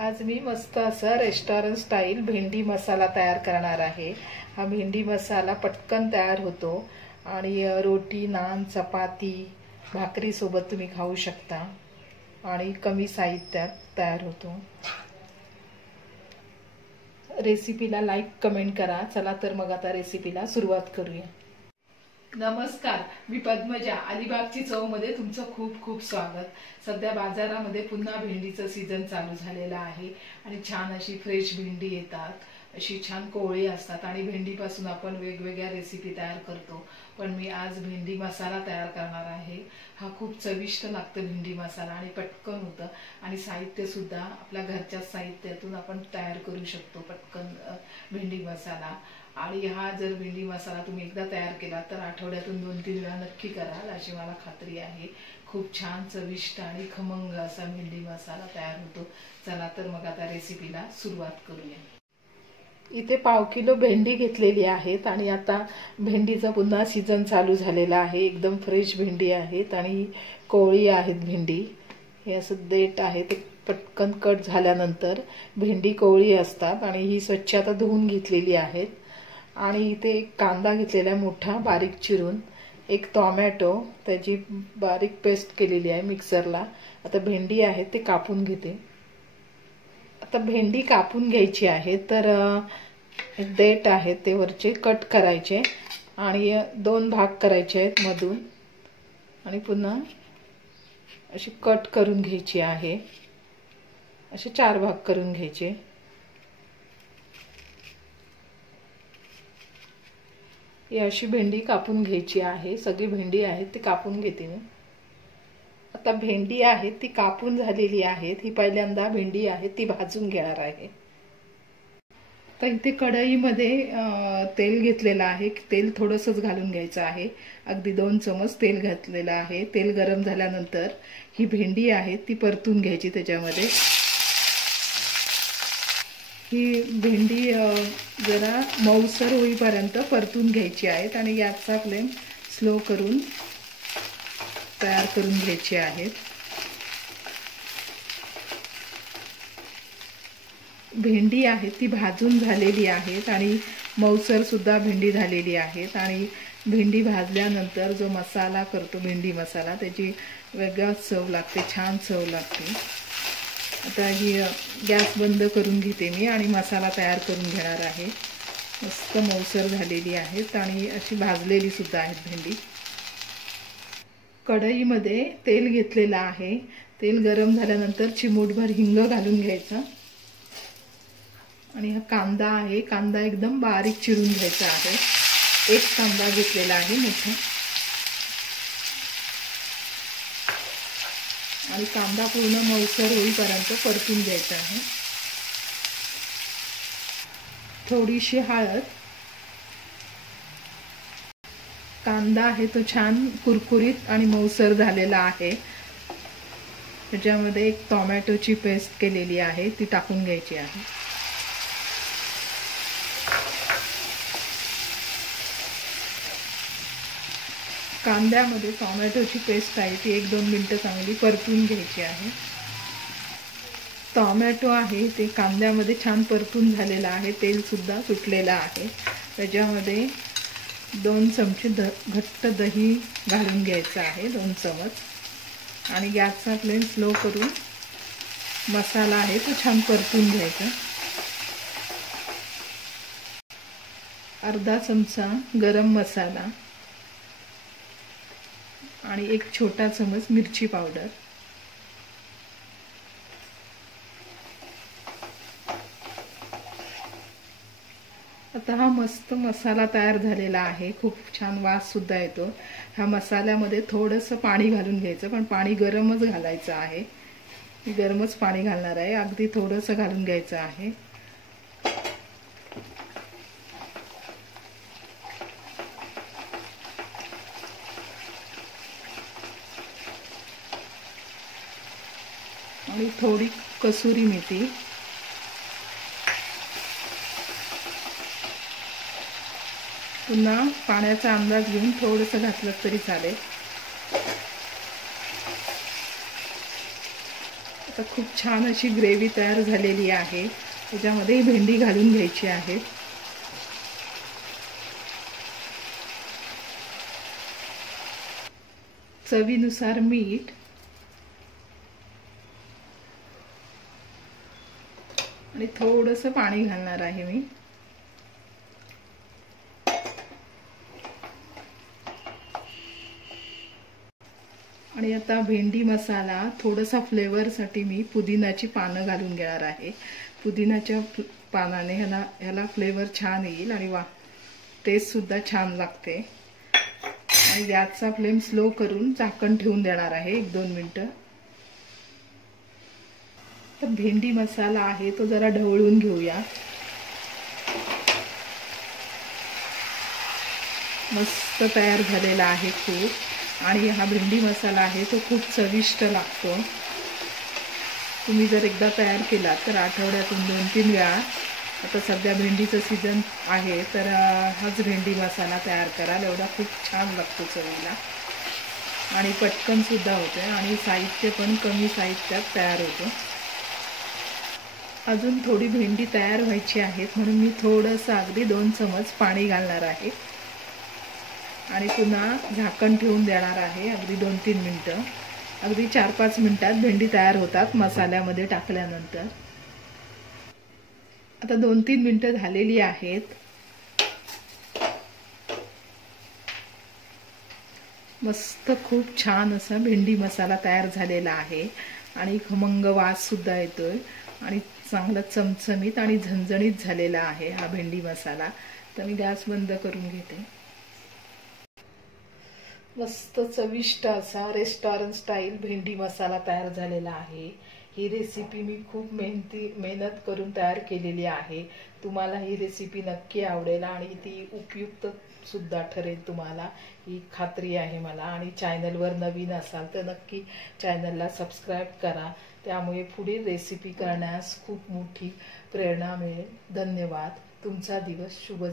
आज मी मस्त असा रेस्टॉरंट स्टाईल भेंडी मसाला तयार करणार आहे। हा भेंडी मसाला पटकन तयार होतो आणि रोटी, नान, चपाती, भाकरी सोबत तुम्ही खाऊ शकता आणि कमी साहित्यात तयार होतो। रेसिपीला लाईक कमेंट करा। चला तर मग आता रेसिपीला सुरुवात करूया। नमस्कार, मी पद्मजा। अलिबागची चव मध्ये तुमचं खूप खूप स्वागत। सध्या बाजारामध्ये पुन्हा भेंडीचं सीजन चालू झालेला आहे आणि छान अशी फ्रेश भेंडी येतात, अशी छान कोवळी असतात आणि भेंडीपासून आपण वेगवेगळ्या रेसिपी तयार करतो। पण मी आज भेंडी मसाला तयार करणार आहे। हा खूप चविष्ट लागतो भेंडी मसाला आणि पटकन होतं आणि साहित्य सुद्धा आपल्या घरच्या साहित्यातून आपण तयार करू शकतो पटकन भेंडी मसाला। आणि हा जर भेंडी मसाला तुम्ही एकदा तयार केला तर आठवड्यातून 2-3 वेळा नक्की कराल अशी मला खात्री आहे। खूप छान चविष्ट आणि खमंग असा भेंडी मसाला तयार होतो। चला तर मग आता रेसिपीला सुरुवात करूया। इथे 1/2 किलो भेंडी घेतलेली आहेत आणि आता भेंडीचा पुन्हा सीजन चालू झालेला आहे। एकदम फ्रेश भेंडी आहेत आणि कोवळी आहेत भेंडी। हे असं देठ आहे ते पटकन कट झाल्यानंतर भेंडी कोवळी असतात आणि ही स्वच्छ आता धुवून घेतलेली आहेत। आणि इथे एक कांदा घेतलेला मोठा बारीक चिरून, एक टोमॅटो त्याची बारीक पेस्ट केलेली आहे मिक्सरला। आता भेंडी आहे ते कापून घेते। आता भेंडी कापून घ्यायची आहे तर देठ आहे ते वरचे कट करायचे आणि 2 भाग करायचे आहेत मधून आणि पुन्हा अशी कट करून घ्यायची आहे। असे 4 भाग करून घ्यायचे। ही अशी भेंडी कापून घ्यायची आहे। सगळी भेंडी आहे ती कापून घेते मी। आता भेंडी आहे ती कापून झालेली आहे। ही पहिल्यांदा भेंडी आहे ती भाजून घेणार आहे। तर इथे कढईमध्ये तेल घेतलेलं आहे। तेल थोडंसंच घालून घ्यायचं आहे, अगदी 2 चमच तेल घातलेलं आहे। तेल गरम झाल्यानंतर ही भेंडी आहे ती परतून घ्यायची त्याच्यामध्ये। ही भेंडी जरा मऊसर होईपर्यंत परतून घ्यायची आहेत आणि गॅसचा फ्लेम स्लो करून तयार करून घ्यायची आहेत। भेंडी आहे ती भाजून झालेली आहेत आणि मऊसर सुद्धा भेंडी झालेली आहेत आणि भेंडी भाजल्यानंतर जो मसाला करतो भेंडी मसाला त्याची वेगळाच चव लागते, छान चव लागते। आता ही गॅस बंद करून घेते मी आणि मसाला तयार करून घेणार आहे। मस्त मऊसर झालेली आहेत आणि अशी भाजलेली सुद्धा आहेत भेंडी। कढईमध्ये तेल घेतलेलं आहे। तेल गरम झाल्यानंतर चिमूटभर हिंग घालून घ्यायचा आणि हा कांदा आहे, कांदा एकदम बारीक चिरून घ्यायचा आहे। एक कांदा घेतलेला आहे मोठा आणि कांदा पूर्ण मऊसर होईपर्यंत परतून घ्यायचा आहे। थोडीशी हळद, कांदा आहे तो छान कुरकुरीत आणि मऊसर झालेला आहे। त्याच्यामध्ये एक टोमॅटोची पेस्ट केलेली आहे ती टाकून घ्यायची आहे। कांद्यामध्ये टोमॅटोची पेस्ट आहे ती 1-2 मिनिटं चांगली परतून घ्यायची आहे। टोमॅटो आहे ते कांद्यामध्ये छान परतून झालेला आहे, तेल सुद्धा सुटलेलं आहे। त्याच्यामध्ये 2 चमचे घट्ट दही घालून घ्यायचं आहे, 2 चमच आणि गॅसचा फ्लेम स्लो करून मसाला आहे तो छान परतून घ्यायचा। अर्धा चमचा गरम मसाला आणि 1 छोटा चमच मिरची पावडर। आता हा मस्त मसाला तयार झालेला आहे, खूप छान वास सुद्धा येतो। ह्या मसाल्यामध्ये थोडंसं पाणी घालून घ्यायचं, पण पाणी गरमच घालायचं आहे। मी गरमच पाणी घालणार आहे, अगदी थोडंसं घालून घ्यायचं आहे। आणि थोडी कसुरी मेथी, पुन्हा पाण्याचा अंदाज घेऊन थोडंसं घातलं तरी चालेल। आता खूप छान अशी ग्रेव्ही तयार झालेली आहे. त्याच्यामध्ये भेंडी घालून घ्यायची आहे. चवीनुसार मीठ आणि थोडंसं पाणी घालणार आहे मी. आणि आता भेंडी मसाला थोडासा फ्लेवरसाठी मी पुदिनाची पानं घालून घेणार आहे. पुदिनाच्या पानाने ह्याला फ्लेवर छान येईल आणि टेस्ट सुद्धा छान लागते. आणि गॅसचा फ्लेम स्लो करून झाकण ठेवून देणार आहे 1-2 मिनिटं. तर भेंडी मसाला आहे तो जरा ढवळून घेऊया. मस्त तयार झालेला आहे खूप. आणि हा भेंडी मसाला आहे तो खूप चविष्ट लागतो. तुम्ही जर एकदा तयार केला तर आठवड्यातून 2-3 वेळा, आता सध्या भेंडीचं सीझन आहे तर हाच भेंडी मसाला तयार कराल. एवढा खूप छान लागतो चवीला आणि पटकन सुद्धा होते आणि साहित्य पण कमी साहित्यात तयार होतो. अजून थोडी भेंडी तयार व्हायची आहेत म्हणून मी थोडंसं अगदी 2 चमच पाणी घालणार आहे आणि पुन्हा झाकण ठेवून देणार आहे अगदी 2-3 मिनिटं. अगदी 4-5 मिनिटात भेंडी तयार होतात मसाल्यामध्ये टाकल्यानंतर. आता 2-3 मिनिटं झालेली आहेत. मस्त खूप छान असा भेंडी मसाला तयार झालेला आहे आणि खमंग वास सुद्धा येतोय आणि चांगला चमचमीत आणि झणझणीत झालेला आहे हा भेंडी मसाला. तर मी गॅस बंद करून घेते. मस्त चविष्ट असा रेस्टॉरंट स्टाईल भेंडी मसाला तयार झालेला आहे. ही रेसिपी मी खूप मेहनत करून तयार केलेली आहे. तुम्हाला ही रेसिपी नक्की आवडेल आणि ती उपयुक्त सुद्धा ठरेल. तुम्हाला ही खात्री आहे मला. आणि चॅनलवर नवीन असाल तर नक्की चॅनलला सबस्क्राईब करा. त्यामुळे पुढील रेसिपी करण्यास खूप मोठी प्रेरणा मिळेल. धन्यवाद. तुमचा दिवस शुभ